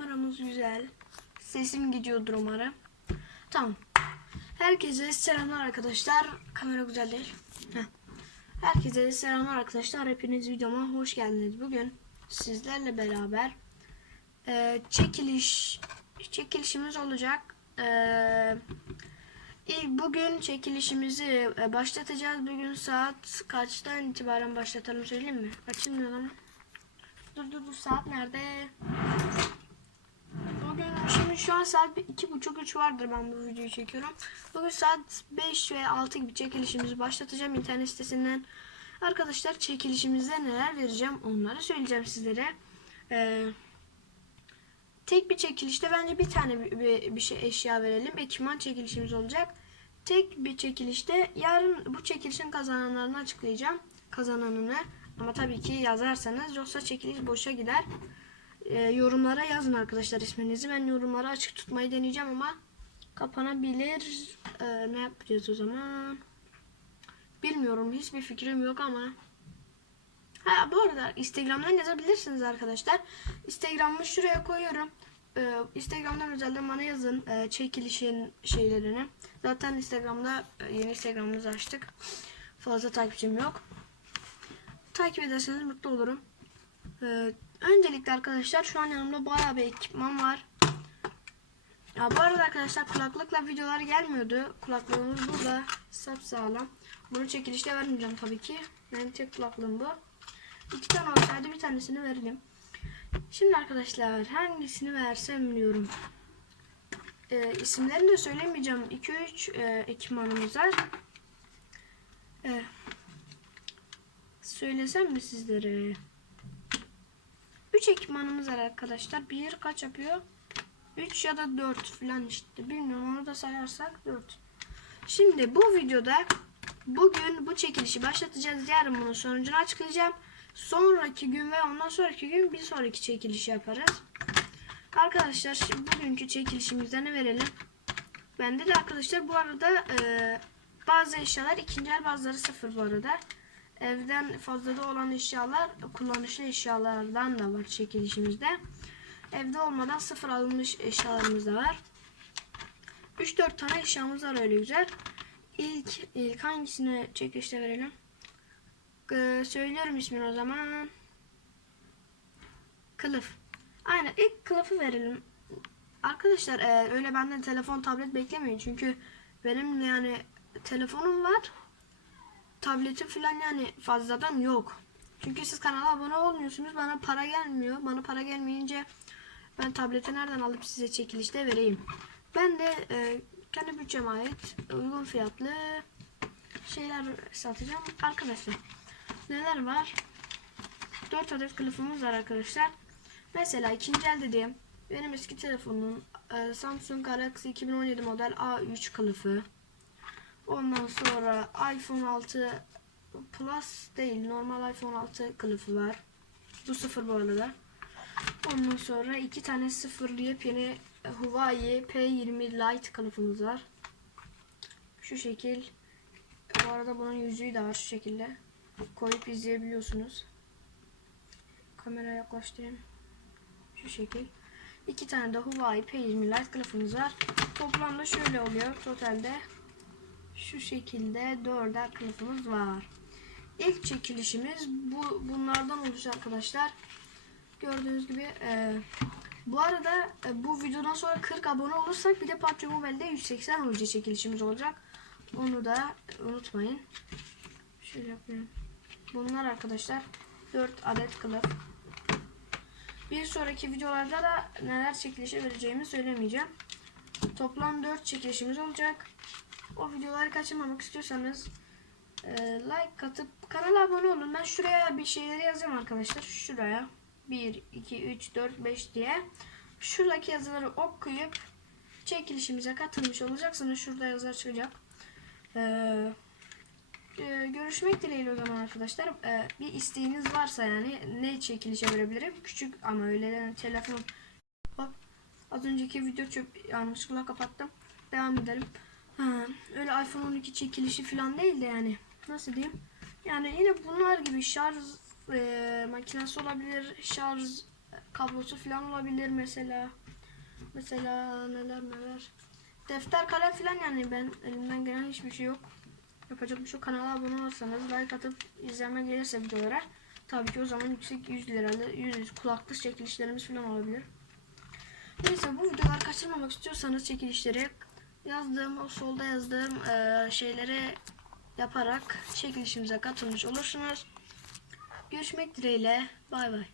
Kameramız güzel. Sesim gidiyordur umarım. Tamam. Herkese selamlar arkadaşlar. Kamera güzel değil. Heh. Herkese selamlar arkadaşlar. Hepiniz videoma hoş geldiniz. Bugün sizlerle beraber e, çekiliş çekilişimiz olacak. E, bugün çekilişimizi e, başlatacağız. Bugün saat kaçtan itibaren başlatalım söyleyeyim mi? Açılmıyor ama. Dur dur dur saat nerede? Şimdi şu an saat iki buçuk üç vardır ben bu videoyu çekiyorum. Bugün saat 5 ve 6 gibi çekilişimizi başlatacağım internet sitesinden. Arkadaşlar çekilişimizde neler vereceğim onları söyleyeceğim sizlere. Ee, tek bir çekilişte bence bir tane bir, bir, bir şey eşya verelim. Ekipman çekilişimiz olacak. Tek bir çekilişte yarın bu çekilişin kazananlarını açıklayacağım. Kazananını. Ama tabii ki yazarsanız yoksa çekiliş boşa gider. Ee, yorumlara yazın arkadaşlar isminizi. Ben yorumları açık tutmayı deneyeceğim ama kapanabilir. Ee, ne yapacağız o zaman? Bilmiyorum. Hiçbir fikrim yok ama. Ha bu arada Instagram'dan yazabilirsiniz arkadaşlar. Instagram'ı şuraya koyuyorum. Ee, Instagram'dan özelden bana yazın e, çekilişin şeylerini. Zaten Instagram'da e, yeni Instagram'ımızı açtık. Fazla takipçim yok. Takip ederseniz mutlu olurum. Ee, öncelikle arkadaşlar şu an yanımda bayağı bir ekipman var. Ya bu arada arkadaşlar kulaklıkla videolar gelmiyordu. Kulaklığımız burada sapsağlam. Bunu çekilişte vermeyeceğim tabii ki. Benim tek kulaklığım bu. İki tane olsaydı bir tanesini verelim. Şimdi arkadaşlar hangisini versem bilmiyorum. Ee, isimlerini de söylemeyeceğim. 2-3 e, ekipmanımız var. Ee, söylesem mi sizlere? 3 ekipmanımız var arkadaşlar. Bir kaç yapıyor? 3 ya da 4 falan işte. Bilmiyorum onu da sayarsak 4. Şimdi bu videoda bugün bu çekilişi başlatacağız. Yarın bunun sonucunu açıklayacağım. Sonraki gün ve ondan sonraki gün bir sonraki çekilişi yaparız. Arkadaşlar şimdi bugünkü çekilişimizde ne verelim? Bende de arkadaşlar bu arada e, bazı eşyalar ikinci el bazıları sıfır bu arada. Evden fazlada olan eşyalar kullanışlı eşyalardan da var çekilişimizde. Evde olmadan sıfır alınmış eşyalarımız da var. 3-4 tane eşyamız var öyle güzel. İlk, ilk hangisini çekilişte verelim? Ee, söylüyorum ismini o zaman. Kılıf. Aynen ilk kılıfı verelim. Arkadaşlar e, öyle benden telefon tablet beklemeyin. Çünkü benim yani telefonum var. Tabletim falan yani fazladan yok. Çünkü siz kanala abone olmuyorsunuz. Bana para gelmiyor. Bana para gelmeyince ben tableti nereden alıp size çekilişte vereyim. Ben de e, kendi bütçeme ait uygun fiyatlı şeyler satacağım. Arkadaşlar neler var? 4 adet kılıfımız var arkadaşlar. Mesela ikinci el dediğim benim eski telefonum e, Samsung Galaxy 2017 model A3 kılıfı. Ondan sonra iPhone 6 Plus değil normal iPhone 6 kılıfı var. Bu sıfır bu arada. Ondan sonra iki tane sıfırlı yepyeni Huawei P20 Lite kılıfımız var. Şu şekil. Bu arada bunun yüzüğü de var şu şekilde. Koyup izleyebiliyorsunuz. Kameraya yaklaştırayım. Şu şekil. İki tane de Huawei P20 Lite kılıfımız var. Toplamda şöyle oluyor. Totalde şu şekilde dörder kılıfımız var. İlk çekilişimiz bu bunlardan olacak arkadaşlar. Gördüğünüz gibi e, bu arada e, bu videodan sonra 40 abone olursak bir de PUBG Mobile'de 180 UC çekilişimiz olacak. Onu da unutmayın. Şöyle yapıyorum. Bunlar arkadaşlar 4 adet kılıf. Bir sonraki videolarda da neler çekilişe vereceğimi söylemeyeceğim. Toplam 4 çekilişimiz olacak. O videoları kaçırmamak istiyorsanız e, like atıp kanala abone olun. Ben şuraya bir şeyleri yazacağım arkadaşlar. Şuraya 1, 2, 3, 4, 5 diye. Şuradaki yazıları okuyup çekilişimize katılmış olacaksınız. Şurada yazılar çıkacak. Ee, e, görüşmek dileğiyle o zaman arkadaşlar. Ee, bir isteğiniz varsa yani ne çekilişe verebilirim? Küçük ama öyle de telefon. Hop. Az önceki video çöp yanlışlıkla kapattım. Devam edelim. Ha, öyle iPhone 12 çekilişi falan değil de yani. Nasıl diyeyim? Yani yine bunlar gibi şarj e, makinesi olabilir, şarj kablosu falan olabilir mesela. Mesela neler neler. Defter kalem falan yani ben elimden gelen hiçbir şey yok. Yapacak bir şey. Kanala abone olursanız like atıp izleme gelirse videolara tabii ki o zaman yüksek 100 liralı 100 kulaklık çekilişlerimiz falan olabilir. Neyse bu videoları kaçırmamak istiyorsanız çekilişleri yazdığım o solda yazdığım eee, şeyleri yaparak çekilişimize katılmış olursunuz. Görüşmek dileğiyle. Bay bay.